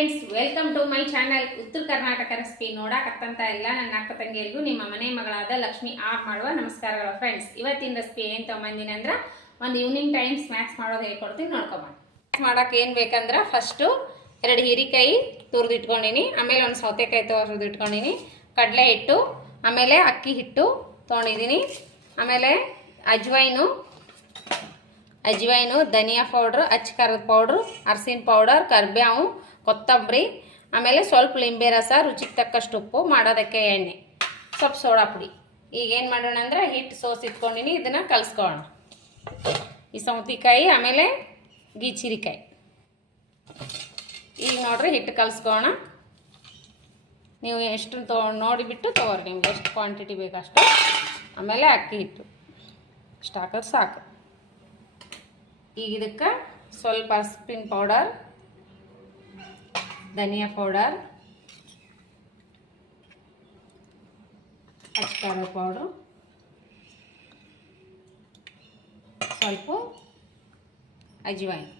Friends, welcome to my channel Uttara Karnataka recipe. ನೋಡಾಕತ್ತಂತ ಎಲ್ಲ ನನ್ನ ಅಕ್ಕ ತಂಗಿಯರಿಗೂ ನಿಮ್ಮ ಮನೆ ಮಗಳಾದ ಲಕ್ಷ್ಮಿ ಆರ್ ಮಾಡುವ ನಮಸ್ಕಾರಗಳು. ಫ್ರೆಂಡ್ಸ್, ಇವತ್ತಿನ ರೆಸಿಪಿ ಏನು ತೊಗೊಂಬಂದಿನಿ ಅಂದ್ರೆ ಒಂದು ಈವ್ನಿಂಗ್ ಟೈಮ್ ಸ್ನ್ಯಾಕ್ಸ್ ಮಾಡೋದು ಹೇಳ್ಕೊಡ್ತೀನಿ, ನೋಡ್ಕೊಬಂದು. ಸ್ನ್ಯಾಕ್ಸ್ ಮಾಡೋಕೆ ಏನು ಬೇಕಂದ್ರೆ ಫಸ್ಟು 2 ಹೀರಿಕಾಯಿ ತುರಿದು ಇಟ್ಕೊಂಡಿನಿ, ಆಮೇಲೆ ಒಂದು ಸೌತೆಕಾಯಿ ತುರಿದು ಇಟ್ಕೊಂಡಿನಿ, ಕಡಲೆ ಹಿಟ್ಟು, ಆಮೇಲೆ ಅಕ್ಕಿ ಹಿಟ್ಟು ತೊಗೊಂಡಿದ್ದೀನಿ, ಆಮೇಲೆ ಅಜ್ವೈನು, ಧನಿಯಾ ಪೌಡ್ರ್, ಅಚ್ಚ ಖಾರದ ಪೌಡ್ರು, ಅರಸಿನ ಪೌಡರ್, ಕರಿಬೇವು, ಕೊತ್ತಂಬರಿ, ಆಮೇಲೆ ಸ್ವಲ್ಪ ಲಿಂಬೆ ರಸ, ರುಚಿಗೆ ತಕ್ಕಷ್ಟು ಉಪ್ಪು, ಮಾಡೋದಕ್ಕೆ ಎಣ್ಣೆ, ಸ್ವಲ್ಪ ಸೋಡಾ ಪುಡಿ. ಈಗ ಏನು ಮಾಡೋಣ ಅಂದರೆ ಹಿಟ್ಟು ಸೋಸಿ ಇಟ್ಕೊಂಡಿನಿ, ಇದನ್ನು ಕಲಿಸ್ಕೊಳ್ಳೋಣ. ಈ ಸೌತೆಕಾಯಿ ಆಮೇಲೆ ಗೀಚಿರಿಕಾಯಿ ಈಗ ನೋಡ್ರಿ ಹಿಟ್ಟು ಕಲಿಸ್ಕೊಳ್ಳೋಣ. ನೀವು ಎಷ್ಟು ನೋಡಿಬಿಟ್ಟು ತೊಗೊಳ್ರಿ, ನಿಮ್ಗೆ ಎಷ್ಟು ಕ್ವಾಂಟಿಟಿ ಬೇಕಷ್ಟು. ಆಮೇಲೆ ಅಕ್ಕಿ ಹಿಟ್ಟು ಇಷ್ಟು ಹಾಕೋದು ಸಾಕು. ಈಗ ಇದಕ್ಕೆ ಸ್ವಲ್ಪ ಅರಸಿನ ಪೌಡರ್, ಧನಿಯಾ ಪೌಡರ್, ಅಚ್ಚ ಖಾರದ ಪೌಡ್ರು, ಸ್ವಲ್ಪ ಅಜ್ವೈನ್,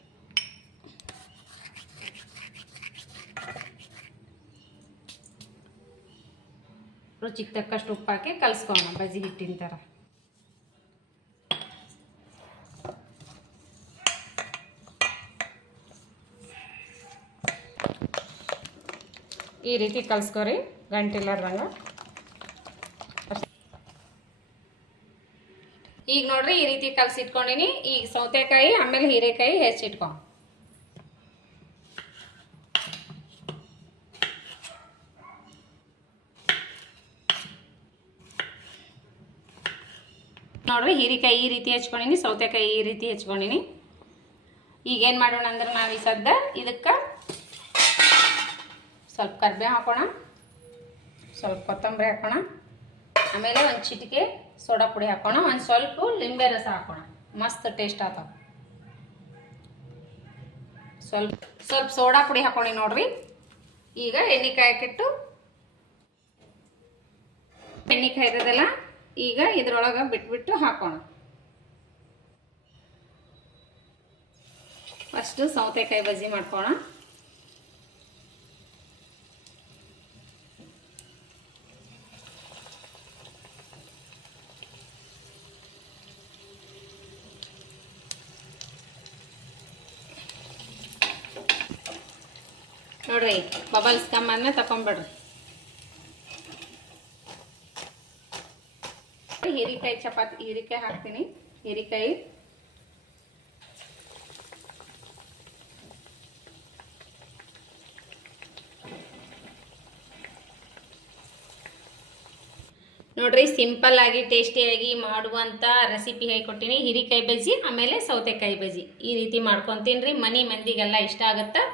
ರುಚಿಗೆ ತಕ್ಕಷ್ಟು ಉಪ್ಪು ಹಾಕಿ ಕಲಿಸ್ಕೊಳ್ಳೋಣ ಬಜ್ಜಿ ಹಿಟ್ಟಿನ ಥರ. ಈ ರೀತಿ ಕಲಿಸ್ಕೊರಿ, ಗಂಟಿಲ್ಲಾರ್ದಂಗೆ. ಈಗ ನೋಡ್ರಿ ಈ ರೀತಿ ಕಲಸಿಟ್ಕೊಂಡಿನಿ. ಈಗ ಸೌತೆಕಾಯಿ ಆಮೇಲೆ ಹೀರೆಕಾಯಿ ಹೆಚ್ಚಿಟ್ಕೊಂಡು ನೋಡ್ರಿ ಹೀರೆಕಾಯಿ ಈ ರೀತಿ ಹೆಚ್ಕೊಂಡಿನಿ, ಸೌತೆಕಾಯಿ ಈ ರೀತಿ ಹೆಚ್ಕೊಂಡಿನಿ. ಈಗೇನು ಮಾಡೋಣ ಅಂದ್ರೆ ನಾವು ಈ ಸದ್ದ ಇದಕ್ಕೆ ಸ್ವಲ್ಪ ಕರಿಬೇವು ಹಾಕೋಣ, ಸ್ವಲ್ಪ ಕೊತ್ತಂಬರಿ ಹಾಕೋಣ, ಆಮೇಲೆ ಒಂದು ಚಿಟಿಕೆ ಸೋಡಾ ಪುಡಿ ಹಾಕೋಣ, ಒಂದು ಸ್ವಲ್ಪ ಲಿಂಬೆ ರಸ ಹಾಕೋಣ, ಮಸ್ತ್ ಟೇಸ್ಟ್ ಆಗ್ತಾವ. ಸ್ವಲ್ಪ ಸೋಡಾ ಪುಡಿ ಹಾಕೊಳ್ಳಿ ನೋಡ್ರಿ. ಈಗ ಎಣ್ಣೆ ಕಾಯಕ್ಕಿಟ್ಟು ಎಣ್ಣೆ ಕಾಯ್ದದಲ್ಲ, ಈಗ ಇದ್ರೊಳಗೆ ಬಿಟ್ಬಿಟ್ಟು ಹಾಕೋಣ. ಫಸ್ಟು ಸೌತೆಕಾಯಿ ಬಜ್ಜಿ ಮಾಡ್ಕೋಣ. ನೋಡ್ರಿ ಬಬಲ್ಸ್ ಕಮ್ಮನ್ನ ತಕೊಂಡ್ಬಿಡ್ರಿ. ಹೀರಿಕಾಯಿ ಚಪಾತಿ ಹೀರಿಕಾಯಿ ಹಾಕ್ತೀನಿ. ಹೀರಿಕಾಯಿ ನೋಡ್ರಿ ಸಿಂಪಲ್ ಆಗಿ ಟೇಸ್ಟಿಯಾಗಿ ಮಾಡುವಂಥ ರೆಸಿಪಿ ಹೇಳ್ಕೊಟ್ಟಿನಿ. ಹೀರಿಕಾಯಿ ಬಜ್ಜಿ ಆಮೇಲೆ ಸೌತೆಕಾಯಿ ಬಜ್ಜಿ ಈ ರೀತಿ ಮಾಡ್ಕೊತೀನ್ರಿ. ಮನೆ ಮಂದಿಗೆಲ್ಲ ಇಷ್ಟ ಆಗುತ್ತೆ.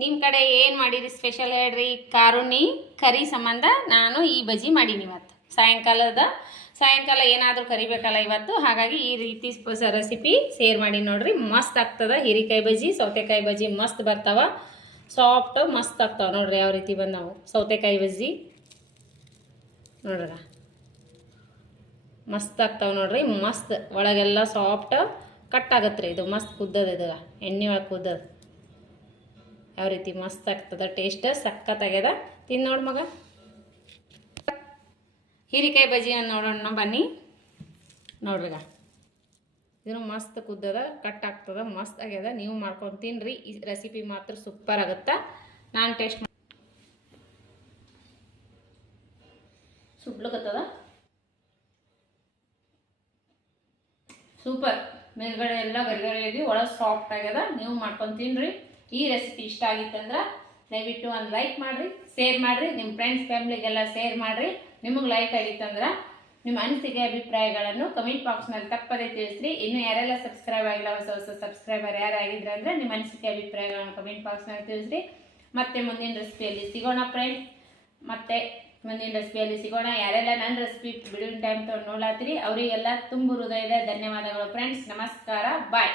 ನಿಮ್ಮ ಕಡೆ ಏನು ಮಾಡಿರಿ ಸ್ಪೆಷಲ್ ಹೇಳ್ರಿ. ಕಾರುಣಿ ಕರಿ ಸಂಬಂಧ ನಾನು ಈ ಬಜ್ಜಿ ಮಾಡೀನಿ ಇವತ್ತು. ಸಾಯಂಕಾಲ ಏನಾದರೂ ಕರಿಬೇಕಲ್ಲ ಇವತ್ತು, ಹಾಗಾಗಿ ಈ ರೀತಿ ರೆಸಿಪಿ ಶೇರ್ ಮಾಡಿ ನೋಡ್ರಿ. ಮಸ್ತ್ ಆಗ್ತದೆ ಹೀರಿಕಾಯಿ ಬಜ್ಜಿ, ಸೌತೆಕಾಯಿ ಬಜ್ಜಿ ಮಸ್ತ್ ಬರ್ತಾವ, ಸಾಫ್ಟ್ ಮಸ್ತ್ ಆಗ್ತಾವೆ ನೋಡ್ರಿ. ಯಾವ ರೀತಿ ಬಂದಾವು ಸೌತೆಕಾಯಿ ಬಜ್ಜಿ ನೋಡ್ರಿ, ಮಸ್ತ್ ಆಗ್ತಾವೆ ನೋಡ್ರಿ. ಮಸ್ತ್ ಒಳಗೆಲ್ಲ ಸಾಫ್ಟ್ ಕಟ್ ಆಗತ್ತೆ ರೀ. ಇದು ಮಸ್ತ್ ಕುದ್ದದ, ಇದು ಎಣ್ಣೆ ಒಳಗೆ ಕುದ್ದದ. ಯಾವ ರೀತಿ ಮಸ್ತ್ ಆಗ್ತದ, ಟೇಸ್ಟ್ ಸಖತ್ತಾಗ್ಯದ. ತಿಂದು ನೋಡಿ ಮಗ. ಹೀರಿಕಾಯಿ ಬಜ್ಜಿ ನೋಡೋಣ ಬನ್ನಿ. ನೋಡ್ರಿಗ ಇದನ್ನು ಮಸ್ತ್ ಕುದ್ದದ, ಕಟ್ ಆಗ್ತದ, ಮಸ್ತ್ ಆಗ್ಯದ. ನೀವು ಮಾಡ್ಕೊಂಡು ತಿನ್ನಿರಿ. ಈ ರೆಸಿಪಿ ಮಾತ್ರ ಸೂಪರ್ ಆಗುತ್ತಾ. ನಾನು ಟೇಸ್ಟ್ ಸುಡ್ಲಕತ್ತದ, ಸೂಪರ್. ಮೇಲ್ಗಡೆ ಎಲ್ಲ ಗರಿಗರಿ ಒಳಗೆ ಸಾಫ್ಟ್ ಆಗ್ಯದ. ನೀವು ಮಾಡ್ಕೊಂಡು ತಿನ್ನಿರಿ. ಈ ರೆಸಿಪಿ ಇಷ್ಟ ಆಗಿತ್ತಂದ್ರೆ ದಯವಿಟ್ಟು ಒಂದು ಲೈಕ್ ಮಾಡಿರಿ, ಶೇರ್ ಮಾಡಿರಿ, ನಿಮ್ಮ ಫ್ರೆಂಡ್ಸ್ ಫ್ಯಾಮ್ಲಿಗೆಲ್ಲ ಶೇರ್ ಮಾಡಿರಿ. ನಿಮಗೆ ಲೈಕ್ ಆಗಿತ್ತಂದ್ರೆ ನಿಮ್ಮ ಅನಿಸಿಕೆ ಅಭಿಪ್ರಾಯಗಳನ್ನು ಕಮೆಂಟ್ ಬಾಕ್ಸ್ನಲ್ಲಿ ತಪ್ಪದೇ ತಿಳಿಸ್ರಿ. ಇನ್ನು ಯಾರೆಲ್ಲ ಸಬ್ಸ್ಕ್ರೈಬ್ ಆಗಿಲ್ಲ, ಹೊಸ ಸಬ್ಸ್ಕ್ರೈಬರ್ ಯಾರಾಗಿದ್ರೆ ಅಂದರೆ ನಿಮ್ಮ ಅನಿಸಿಕೆ ಅಭಿಪ್ರಾಯಗಳನ್ನು ಕಮೆಂಟ್ ಬಾಕ್ಸ್ನಲ್ಲಿ ತಿಳಿಸ್ರಿ. ಮತ್ತೆ ಮುಂದಿನ ರೆಸಿಪಿಯಲ್ಲಿ ಸಿಗೋಣ ಫ್ರೆಂಡ್ಸ್. ಮತ್ತೆ ಮುಂದಿನ ರೆಸಿಪಿಯಲ್ಲಿ ಸಿಗೋಣ. ಯಾರೆಲ್ಲ ನನ್ನ ರೆಸಿಪಿ ಬಿಡುವಿನ ಟೈಮ್ ತೊಗೊಂಡು ನೋಡ್ಲಾತ್ತೀರಿ ಅವರಿಗೆಲ್ಲ ತುಂಬ ಹೃದಯದ ಧನ್ಯವಾದಗಳು ಫ್ರೆಂಡ್ಸ್. ನಮಸ್ಕಾರ, ಬಾಯ್.